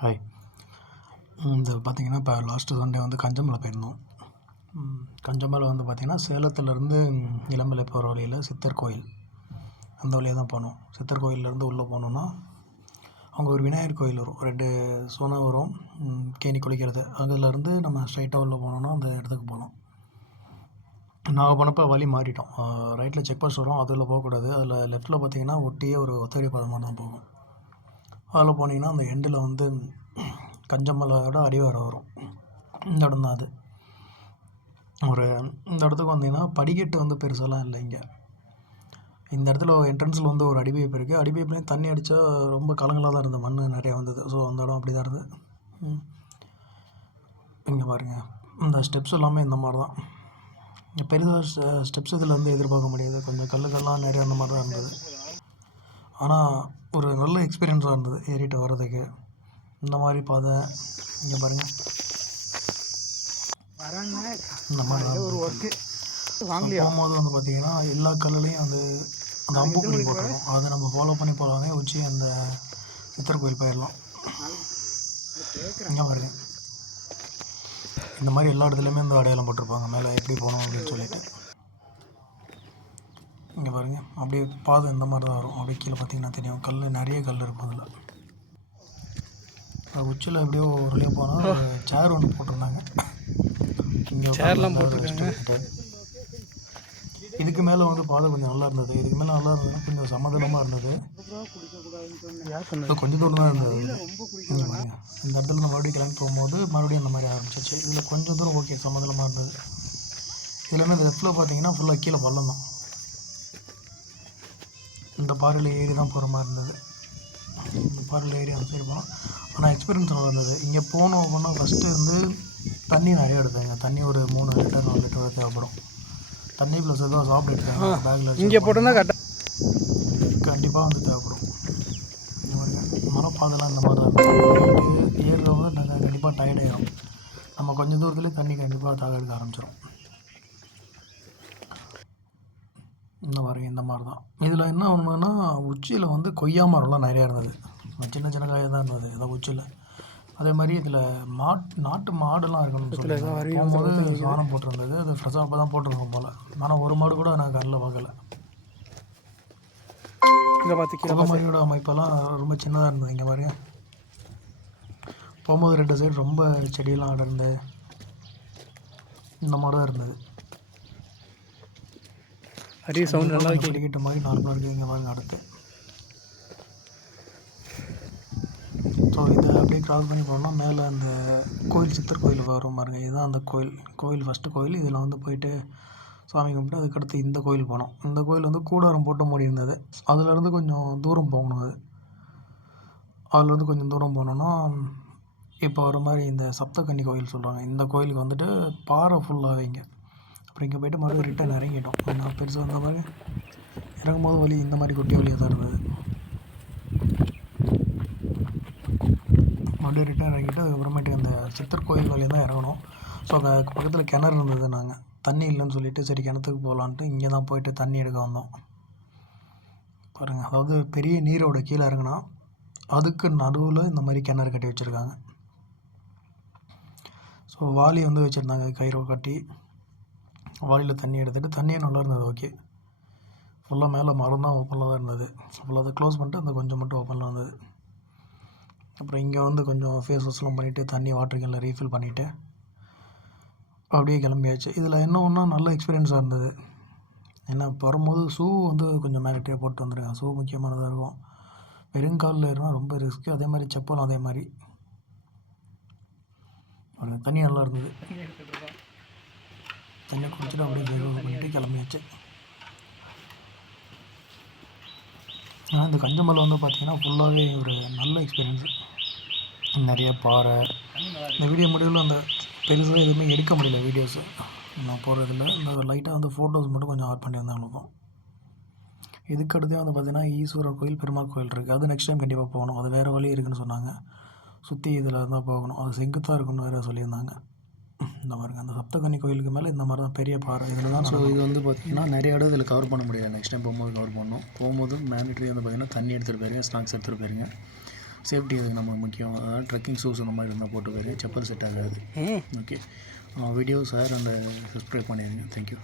Hi. இந்த பார்த்திங்கன்னா இப்போ லாஸ்ட்டு சண்டே வந்து கஞ்சமலை போயிருந்தோம். கஞ்சமலை வந்து பார்த்திங்கன்னா சேலத்துலேருந்து இளம்பிள்ளை போகிற வழியில் சித்தர் கோயில் அந்த வழியாக தான் போனோம். சித்தர் கோயிலேருந்து உள்ளே போனோன்னா அங்கே ஒரு விநாயகர் கோயில் வரும். 2 சோனா வரும், கேணி குளிக்கிறது. அதுலேருந்து நம்ம ஸ்ட்ரைட்டாக உள்ளே போனோன்னா அந்த இடத்துக்கு போகலாம். நாங்கள் போனப்போ வழி மாறிட்டோம். ரைட்டில் செக் போஸ்ட் வரும், அதில் போகக்கூடாது. அதில் லெஃப்ட்டில் பார்த்திங்கன்னா ஒட்டியே ஒரு ஒத்தடி பாதை தான் போகும். அதில் போனீங்கன்னா அந்த எண்டில் வந்து கஞ்சமலையோட அடிவாரம் வரும். இந்த இடம் தான் அது. இந்த இடத்துக்கு வந்தீங்கன்னா படிக்கட்டு வந்து பெருசாலாம் இல்லை இங்கே. இந்த இடத்துல என்ட்ரன்ஸில் வந்து ஒரு அடிபைப் இருக்குது. அடிபைப்லேயும் தண்ணி அடித்தா ரொம்ப கலங்களாக தான் இருந்தது, மண் நிறையா வந்தது. ஸோ அந்த இடம் அப்படி தான் இருந்தது. இங்கே பாருங்கள், இந்த ஸ்டெப்ஸ் எல்லாமே இந்த மாதிரி தான். பெரிதாக ஸ்டெப்ஸ் இதில் வந்து எதிர்பார்க்க முடியாது. கொஞ்சம் கல்லுக்கெல்லாம் நிறையா அந்த மாதிரி தான் இருந்தது. ஆனால் ஒரு நல்ல எக்ஸ்பீரியன்ஸாக இருந்தது ஏறிட்டு வர்றதுக்கு. இந்த மாதிரி பாதை இங்கே பாருங்கள், இந்த மாதிரி ஒரு ஒர்க்கு போகும்போது வந்து பார்த்திங்கன்னா எல்லா கல்லுலேயும் வந்து அந்த அம்புக்குழி போட்டிருக்கோம். அதை நம்ம ஃபாலோ பண்ணி போகலாமே உச்சி அந்த சித்தர் கோயில் போயிடலாம். இங்கே பாருங்க, இந்த மாதிரி எல்லா இடத்துலையுமே இந்த அடையாளம் போட்டிருப்பாங்க மேலே எப்படி போகணும் அப்படின்னு சொல்லிட்டு. இங்கே பாருங்கள், அப்படியே பாதை இந்த மாதிரி தான் வரும். அப்படியே கீழே பார்த்திங்கன்னா தெரியும், நிறைய கல் இருக்கும். அதில் உச்சியில் எப்படியோ ஒரு வழியாக போனால் ஒரு சேர் ஒன்று போட்டிருந்தாங்க. இங்கே சேர்லாம் போட்டிருக்காங்க. இதுக்கு மேலே வந்து பாதை கொஞ்சம் நல்லா இருந்தது. இதுக்கு மேலே நல்லா இருந்ததுன்னா கொஞ்சம் சமதளமாக இருந்தது. கொஞ்சம் தூரம் தான் இருந்தது. இந்த இடத்துல நம்ம மறுபடியும் கிளம்பி போகும்போது மறுபடியும் அந்த மாதிரி ஆரம்பிச்சிச்சு. இதில் கொஞ்சம் தூரம் ஓகே சமதளமாக இருந்தது. இதில் இந்த லெஃப்ட்டில் பார்த்தீங்கன்னா ஃபுல்லாக கீழே பள்ளம் தான். இந்த பாறையில் ஏறி தான் போகிற மாதிரி இருந்தது. இந்த பாறையில் ஏறி அந்த சைடு போனோம். ஆனால் எக்ஸ்பீரியன்ஸ் நல்லா இருந்தது. இங்கே போனோம் அப்படின்னா ஃபஸ்ட்டு வந்து தண்ணி நிறையா எடுத்தாங்க. தண்ணி ஒரு 3 லிட்டர் 4 லிட்டர் தேவைப்படும். தண்ணி ப்ளஸ் எதுவும் சாப்பிட்டு எடுத்தாங்க பேக்கில். இங்கே போட்டோம்னா கண்டிப்பாக வந்து தேவைப்படும். இந்த மாதிரி மரப்பாதெல்லாம் இந்த மாதிரி தான் இருக்கும். ஏறுறவங்க நாங்கள் கண்டிப்பாக டயர்டாயிடும். நம்ம கொஞ்சம் தூரத்துலேயே தண்ணி கண்டிப்பாக தாக எடுக்க ஆரம்பிச்சிடும். இந்த மாதிரி தான். இதில் என்ன ஒன்றுன்னா உச்சியில் வந்து கொய்யா மரம்லாம் நிறையா இருந்தது. சின்ன சின்ன காயாக தான் இருந்தது ஏதோ உச்சியில். அதே மாதிரி இதில் நாட்டு மாடுலாம் இருக்கணும்னு சொல்லி போகும்போது சாணம் போட்டிருந்தது. அது ஃப்ரெஷ்ஷாக அப்போ தான் போட்டிருக்கோம் போல். ஆனால் ஒரு மாடு கூட நான் கண்ணில் பார்க்கல. குகமரியோட அமைப்பெல்லாம் ரொம்ப சின்னதாக இருந்தது. இங்கே மாதிரி போகும்போது 2 சைடு ரொம்ப செடியெல்லாம் அடர்ந்து இந்த மாதிரி தான் இருந்தது. அரிய சவுண்ட் நல்லா படிக்கிட்ட மாதிரி நார்மலாக இருக்குது. இங்கே மாதிரி அடுத்து ஸோ இதை அப்படியே கிராஸ் பண்ணி போனோம்னா மேலே அந்த கோயில் சித்தர் கோயில் வரும் பாருங்க. இதுதான் அந்த கோயில் ஃபஸ்ட்டு கோயில். இதில் வந்து போயிட்டு சாமி கும்பிட்டு அதுக்கடுத்து இந்த கோயில் போனோம். இந்த கோயில் வந்து கூடாரம் போட்டு மூடி இருந்தது. அதுலேருந்து கொஞ்சம் தூரம் போகணும். அதுலேருந்து கொஞ்சம் தூரம் போனோன்னா இப்போ வர மாதிரி இந்த சப்தகன்னி கோயில் சொல்கிறாங்க. இந்த கோயிலுக்கு வந்துட்டு பாறை ஃபுல்லாகவே இங்கே. அப்புறம் இங்கே போய்ட்டு மறுபடியும் ரிட்டன் இறங்கிட்டோம். நான் பெருசாக வந்த மாதிரி இறங்கும்போது வழி இந்த மாதிரி குட்டி வழியாக தான் இருந்தது. மறுபடியும் ரிட்டன் இறங்கிட்டு அதுக்கப்புறமேட்டு அந்த சித்தர் கோயில் வழியாக தான் இறங்கணும். ஸோ அங்கே பக்கத்தில் கிணறு இருந்தது. நாங்கள் தண்ணி இல்லைன்னு சொல்லிவிட்டு சரி கிணத்துக்கு போகலான்ட்டு இங்கே தான் போயிட்டு தண்ணி எடுக்க வந்தோம் பாருங்கள். அதாவது பெரிய நீரோட கீழே இறங்கினா அதுக்கு நடுவில் இந்த மாதிரி கிணறு கட்டி வச்சுருக்காங்க. ஸோ வாளி வந்து வச்சுருந்தாங்க, கயிறு கட்டி வாளியில் தண்ணி எடுத்துகிட்டு தண்ணியே நல்லா இருந்தது. ஓகே, ஃபுல்லாக மேலே மரம் தான் ஓப்பனில் தான் இருந்தது. ஃபுல்லாக அதை க்ளோஸ் பண்ணிட்டு அந்த கொஞ்சம் மட்டும் ஓப்பனில் இருந்தது. அப்புறம் இங்கே வந்து கொஞ்சம் ஃபேஸ் வாஷ்லாம் பண்ணிவிட்டு தண்ணி வாட்டர் கேனில் ரீஃபில் பண்ணிவிட்டு அப்படியே கிளம்பியாச்சு. இதில் என்ன ஒன்றா நல்ல எக்ஸ்பீரியன்ஸாக இருந்தது. ஏன்னா வரும்போது ஷூ வந்து கொஞ்சம் மேலட்டியாக போட்டு வந்துருக்கேன். ஷூ முக்கியமானதாக இருக்கும். பெருங்காலில் ஏறினா ரொம்ப ரிஸ்க்கு. அதே மாதிரி செப்பலும் அதே மாதிரி. தண்ணி நல்லா இருந்தது. தண்ணி குடிச்சிட்டு அப்படியே ஜெர்வு பண்ணிவிட்டு கிளம்பியாச்சு. ஆனால் இந்த கஞ்சமலை வந்து பார்த்திங்கன்னா ஃபுல்லாகவே ஒரு நல்ல எக்ஸ்பீரியன்ஸு. நிறைய பாறை. இந்த வீடியோ முடிவில் அந்த பெருசாக எதுவுமே எடுக்க முடியல வீடியோஸு நான் போகிறதில்ல. இந்த லைட்டாக வந்து ஃபோட்டோஸ் மட்டும் கொஞ்சம் ஆட் பண்ணியிருந்தேன் அவ்வளோதான். இதுக்கு அடுத்தே வந்து பார்த்திங்கன்னா ஈஸ்வரர் கோயில், பெருமாள் கோயில் இருக்குது. அது நெக்ஸ்ட் டைம் கண்டிப்பாக போகணும். அது வேறு வழி இருக்குதுன்னு சொன்னாங்க. சுற்றி இதில் தான் போகணும். அது செங்குத்தாக இருக்குன்னு வேறு சொல்லியிருந்தாங்க. இந்த மாதிரிங்க அந்த சப்தகன்னி கோயிலுக்கு மேலே இந்த மாதிரி தான் பெரிய பாறை இதில் தான். ஸோ இது வந்து பார்த்திங்கன்னா நிறைய இடம் இதில் கவர் பண்ண முடியல. நெக்ஸ்ட் டைம் போகும்போது கவர் பண்ணணும். போகும்போது மேண்டட்ரி வந்து பார்த்திங்கன்னா தண்ணி எடுத்துகிட்டு போயிருங்க, ஸ்நாக்ஸ் எடுத்துகிட்டு போயிருங்க. சேஃப்டி அதுக்கு நம்ம முக்கியம். அதாவது ட்ரெக்கிங் ஷூஸ் அந்த மாதிரி இருந்தால் போட்டு போயிரு, செப்பல் செட் ஆகாது. Okay, video share and subscribe பண்ணிடுங்க. தேங்க்யூ.